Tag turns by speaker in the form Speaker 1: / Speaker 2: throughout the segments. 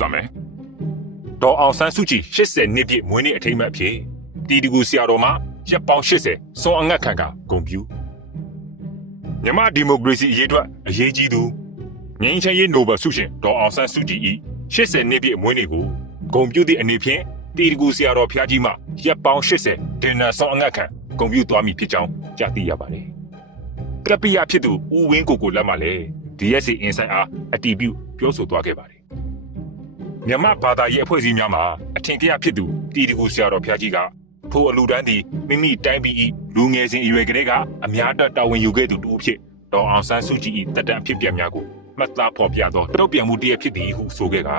Speaker 1: စမယ်ဒေါ်အောင်ဆန်းစုကြည်80နှစ်ပြည့်မွေးနေ့အထိမ်းအမှတ်အဖြစ်တီတကူဆရာတော်မှာရက်ပေါင်း80စွန်အငတ်ခံကဂုံပြူမြန်မာဒီမိုကရေစီအရေးအတွက်အရေးကြီးသူငြိမ်းချမ်းရေးနိုဘယ်ဆုရှင်ဒေါ်အောင်ဆန်းစုကြည်၏80နှစ်ပြည့်မွေးနေ့ကိုဂုံပြူသည့်အနေဖြင့်တီတကူဆရာတော်ဖျားကြီးမှရက်ပေါင်း80ဒင်နာစွန်အငတ်ခံဂုံပြူသွားမည်ဖြစ်ကြောင်းကြားသိရပါတယ်ကပ္ပိယဖြစ်သူဦးဝင်းကိုကိုလက်မှလည်း DSC Insight အားအတီးပြုပြောဆိုသွားခဲ့ပါတယ် မြန်မာဘာသာရေးအဖွဲ့အစည်းများမှာအထင်ကရဖြစ်သူတီတကူဆရာတော်ဖျားကြီးကထိုအလူတန်းသည်မိမိတိုင်းပြည်၏လူငယ်စဉ်အရွယ်ကလေးကအများတက်တာဝန်ယူခဲ့သူတူအဖြစ်ဒေါ်အောင်ဆန်းစုကြည်၏တက်တံအဖြစ်ပြက်များကိုမှတ်သားဖော်ပြသောတုတ်ပြန်မှုတရဖြစ်သည်ဟုဆိုခဲ့က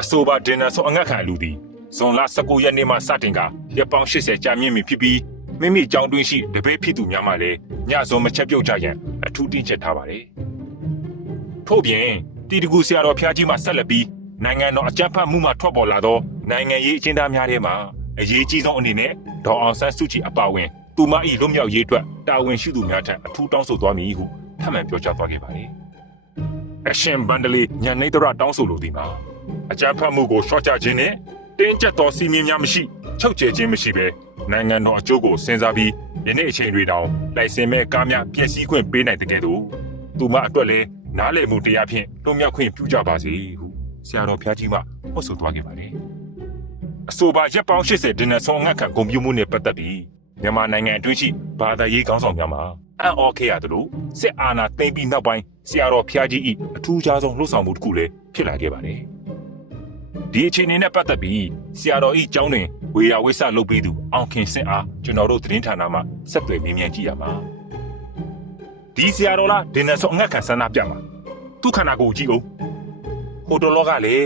Speaker 1: အဆိုပါဒင်နာဆောအငတ်ခံအလူသည်ဇွန်လ19ရက်နေ့မှစတင်ကရက်ပေါင်း80ကြာမြင့်ပြီဖြစ်ပြီးမိမိကြောင်းတွင်းရှိတပည့်ဖြစ်သူများမှလည်းညဇွန်မချက်ပြုတ်ကြရန်အထူးတင်းချက်ထားပါတယ်ထို့ပြင်တီတကူဆရာတော်ဖျားကြီးမှဆက်လက်ပြီး နိုင်ငံတော်အကြမ်းဖက်မှုမှထွက်ပေါ်လာသောနိုင်ငံရေးအကျဉ်းသားများထဲမှာအရေးကြီးဆုံးအနေနဲ့ဒေါ်အောင်ဆန်းစုကြည်အပါအဝင်သူမ၏လွတ်မြောက်ရေးအတွက်တာဝန်ရှိသူများထံအထူးတောင်းဆိုသွားမည်ဟုထပ်မံပြောကြားသွားခဲ့ပါတယ်။အရှင်ဘန္ဒလီညနေတရတောင်းဆိုလိုသည်မှာအကြမ်းဖက်မှုကိုရှော့ချခြင်းနဲ့တင်းကျပ်သောစီမင်းများမရှိချုပ်ချယ်ခြင်းမရှိဘဲနိုင်ငံတော်အကျိုးကိုစဉ်းစားပြီးယနေ့အချိန်တွေတောင်လိုက်စင်မဲ့ကားများပြည့်စည်ခွင့်ပေးနိုင်တဲ့ကဲ့သို့သူမအတွက်လည်းနားလည်မှုတရားဖြင့်လွတ်မြောက်ခွင့်ပြုကြပါစေဟု ဆရာတော်ဖျားကြီးမှဟောဆိုသွားခဲ့ပါတယ်။အဆိုပါရက်ပေါင်း80ဒင်နဆောင်းငတ်ခံဂုံပြူမှုနဲ့ပတ်သက်ပြီးမြန်မာနိုင်ငံအတွင်းရှိဘာသာရေးခေါင်းဆောင်များမှာအံ့ဩခဲ့ရတယ်လို့စစ်အာဏာသိမ်းပြီးနောက်ပိုင်းဆရာတော်ဖျားကြီး၏အထူးခြားဆုံးလှုပ်ဆောင်မှုတစ်ခုလည်းဖြစ်လာခဲ့ပါတယ်။ဒီအခြေအနေနဲ့ပတ်သက်ပြီးဆရာတော်၏ကျောင်းတွင်ဝေယဝိဆလုပ်ပြီးသူအောင်ခင်စင်အားကျွန်တော်တို့သတင်းဌာနမှဆက်သွယ်မေးမြန်းကြည့်ရမှာ။ဒီဆရာတော်လားဒင်နဆောအငတ်ခံဆန္ဒပြမှာသူခန္ဓာကိုယ်ကြည့်အောင် ဟိုတော်လောကလေ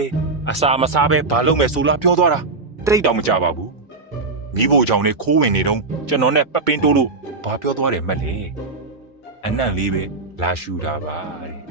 Speaker 1: အစာမစားပဲဘာလုပ်မဲ့ဆိုလားပြောသွားတာတိတ်တောင်မကြပါဘူးမိဖို့ကြောင့်လေခိုးဝင်နေတော့ကျွန်တော်နဲ့ပပင်းတိုးလို့ဘာပြောသွားတယ်မက်လေအနံ့လေးပဲလာရှူတာပါတဲ့